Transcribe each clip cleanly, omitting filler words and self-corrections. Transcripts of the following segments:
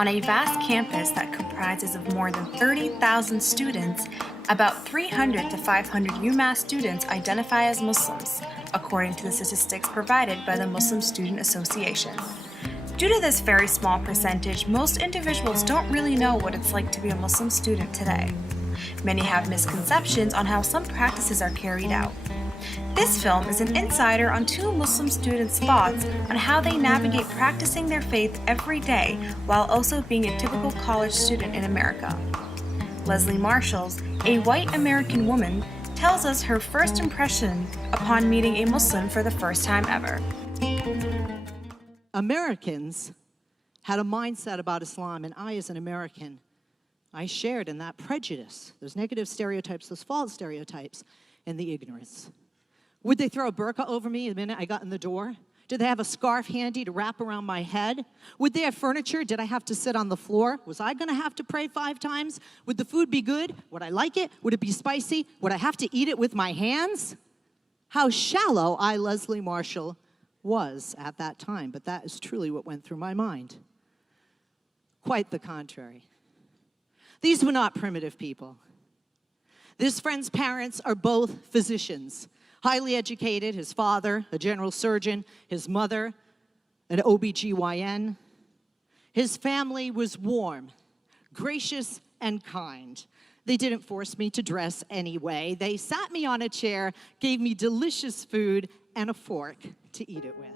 On a vast campus that comprises of more than 30,000 students, about 300 to 500 UMass students identify as Muslims, according to the statistics provided by the Muslim Student Association. Due to this very small percentage, most individuals don't really know what it's like to be a Muslim student today. Many have misconceptions on how some practices are carried out. This film is an insider on two Muslim students' thoughts on how they navigate practicing their faith every day while also being a typical college student in America. Leslie Marshall, a white American woman, tells us her first impression upon meeting a Muslim for the first time ever. Americans had a mindset about Islam, and I, as an American, I shared in that prejudice, those negative stereotypes, those false stereotypes, and the ignorance. Would they throw a burqa over me the minute I got in the door? Did they have a scarf handy to wrap around my head? Would they have furniture? Did I have to sit on the floor? Was I gonna have to pray 5 times? Would the food be good? Would I like it? Would it be spicy? Would I have to eat it with my hands? How shallow I, Leslie Marshall, was at that time, but that is truly what went through my mind. Quite the contrary. These were not primitive people. This friend's parents are both physicians, highly educated, his father, a general surgeon, his mother, an OBGYN. His family was warm, gracious, and kind. They didn't force me to dress anyway. They sat me on a chair, gave me delicious food, and a fork to eat it with.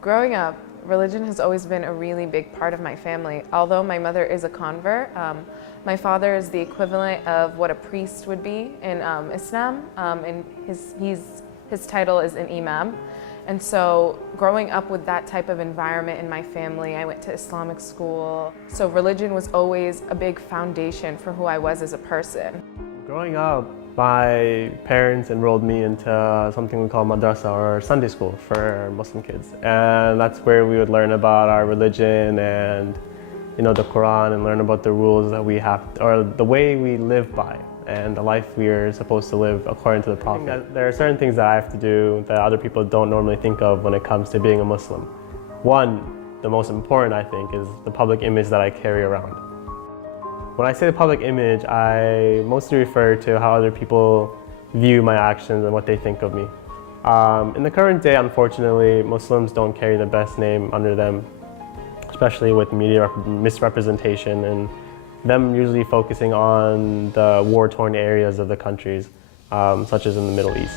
Growing up, religion has always been a really big part of my family. Although my mother is a convert, my father is the equivalent of what a priest would be in Islam, and his title is an imam. And so growing up with that type of environment in my family, I went to Islamic school. So religion was always a big foundation for who I was as a person. Growing up, my parents enrolled me into something we call madrasa, or Sunday school for Muslim kids. And that's where we would learn about our religion and, you know, the Quran, and learn about the rules that we have, or the way we live by, and the life we are supposed to live according to the Prophet. There are certain things that I have to do that other people don't normally think of when it comes to being a Muslim. One, the most important, I think, is the public image that I carry around. When I say the public image, I mostly refer to how other people view my actions and what they think of me. In the current day, unfortunately, Muslims don't carry the best name under them, especially with media misrepresentation and them usually focusing on the war-torn areas of the countries, such as in the Middle East.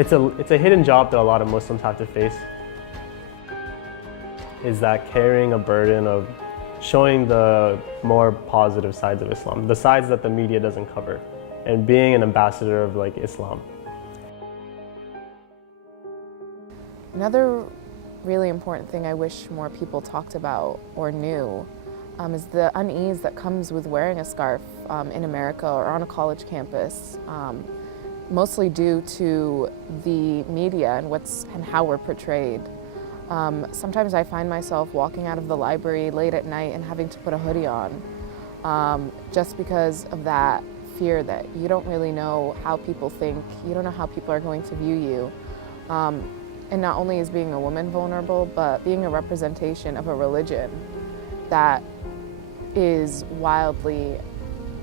It's a hidden job that a lot of Muslims have to face, is that carrying a burden of showing the more positive sides of Islam, the sides that the media doesn't cover, and being an ambassador of Islam. Another really important thing I wish more people talked about or knew is the unease that comes with wearing a scarf in America or on a college campus. Mostly due to the media and how we're portrayed. Sometimes I find myself walking out of the library late at night and having to put a hoodie on, just because of that fear that you don't really know how people think, you don't know how people are going to view you. And not only is being a woman vulnerable, but being a representation of a religion that is wildly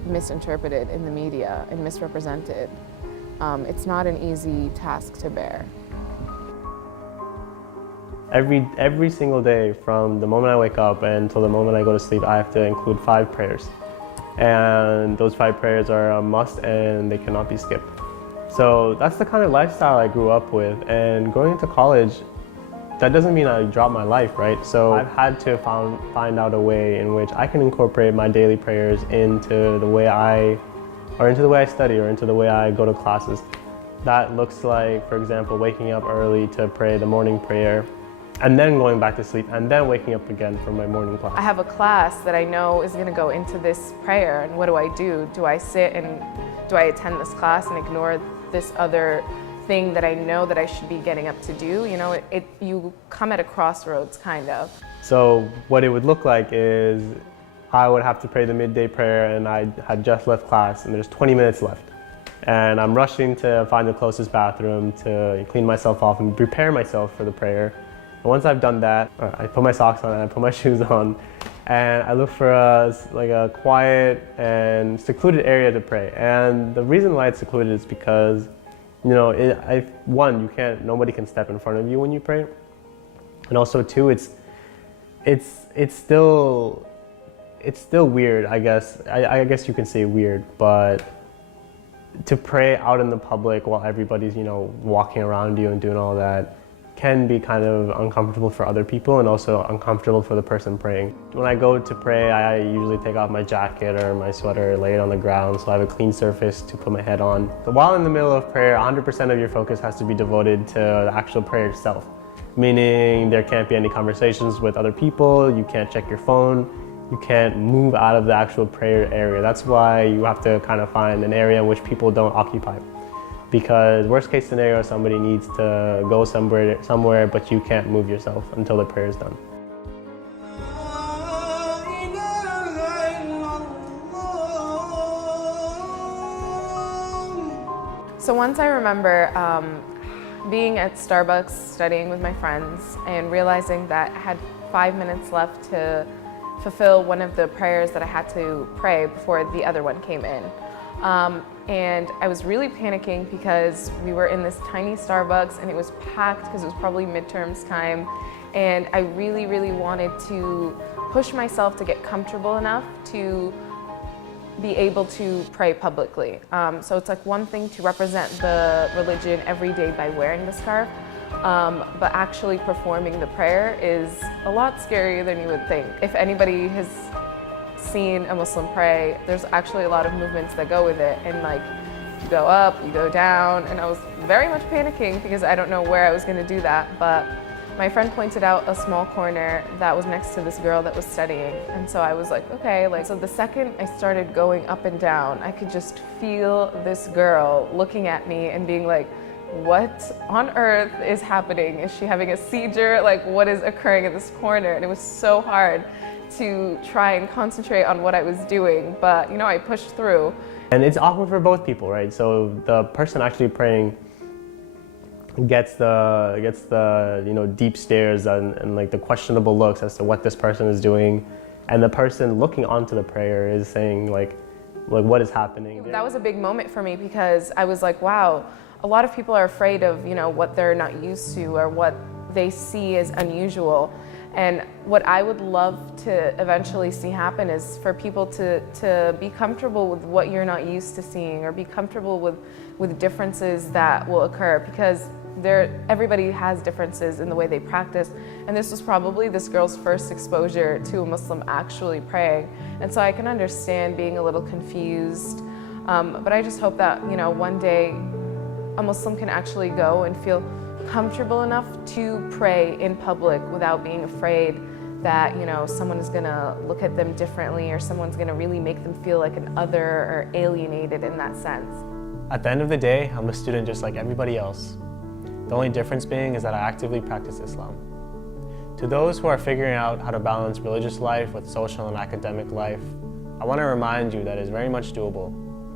misinterpreted in the media and misrepresented. It's not an easy task to bear. Every single day, from the moment I wake up until the moment I go to sleep, I have to include 5 prayers. And those 5 prayers are a must, and they cannot be skipped. So that's the kind of lifestyle I grew up with. And going into college, that doesn't mean I dropped my life, right? So I've had to find out a way in which I can incorporate my daily prayers into the way I study, or into the way I go to classes. That looks like, for example, waking up early to pray the morning prayer, and then going back to sleep, and then waking up again for my morning class. I have a class that I know is going to go into this prayer, and what do? Do I sit and do I attend this class and ignore this other thing that I know that I should be getting up to do. You know, you come at a crossroads, kind of. So what it would look like is I would have to pray the midday prayer, and I had just left class and there's 20 minutes left. And I'm rushing to find the closest bathroom to clean myself off and prepare myself for the prayer. And once I've done that, I put my socks on and I put my shoes on, and I look for a quiet and secluded area to pray. And the reason why it's secluded is because, you know, nobody can step in front of you when you pray. And also two, it's still weird, I guess. I guess you can say weird, but to pray out in the public while everybody's, you know, walking around you and doing all that can be kind of uncomfortable for other people and also uncomfortable for the person praying. When I go to pray, I usually take off my jacket or my sweater, lay it on the ground so I have a clean surface to put my head on. So while in the middle of prayer, 100% of your focus has to be devoted to the actual prayer itself, meaning there can't be any conversations with other people, you can't check your phone, you can't move out of the actual prayer area. That's why you have to kind of find an area in which people don't occupy. Because worst case scenario, somebody needs to go somewhere, but you can't move yourself until the prayer is done. So once I remember being at Starbucks studying with my friends and realizing that I had 5 minutes left to fulfill one of the prayers that I had to pray before the other one came in. And I was really panicking because we were in this tiny Starbucks and it was packed because it was probably midterms time. And I really, really wanted to push myself to get comfortable enough to be able to pray publicly. So it's like one thing to represent the religion every day by wearing the scarf, but actually performing the prayer is a lot scarier than you would think. If anybody has seen a Muslim pray, there's actually a lot of movements that go with it, and like you go up, you go down, and I was very much panicking because I don't know where I was going to do that, but my friend pointed out a small corner that was next to this girl that was studying, and so I was like, okay, so the second I started going up and down, I could just feel this girl looking at me and being like, what on earth is happening? Is she having a seizure? Like, what is occurring in this corner? And it was so hard to try and concentrate on what I was doing, but you know, I pushed through. And it's awkward for both people, right? So the person actually praying gets the you know, deep stares and like the questionable looks as to what this person is doing, and the person looking onto the prayer is saying like what is happening. That was a big moment for me because I was like, wow, a lot of people are afraid of, you know, what they're not used to or what they see as unusual. And what I would love to eventually see happen is for people to be comfortable with what you're not used to seeing, or be comfortable with differences that will occur, because everybody has differences in the way they practice. And this was probably this girl's first exposure to a Muslim actually praying. And so I can understand being a little confused. But I just hope that, you know, one day a Muslim can actually go and feel comfortable enough to pray in public without being afraid that, you know, someone is gonna look at them differently, or someone's gonna really make them feel like an other or alienated in that sense. At the end of the day, I'm a student just like everybody else. The only difference being is that I actively practice Islam. To those who are figuring out how to balance religious life with social and academic life, I want to remind you that it is very much doable,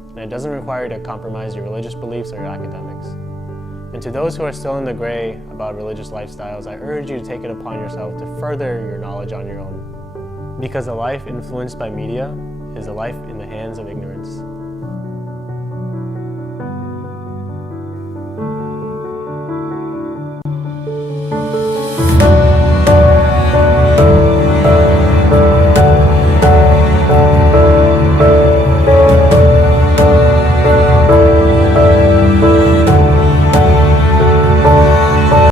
and it doesn't require you to compromise your religious beliefs or your academics. And to those who are still in the gray about religious lifestyles, I urge you to take it upon yourself to further your knowledge on your own. Because a life influenced by media is a life in the hands of ignorance.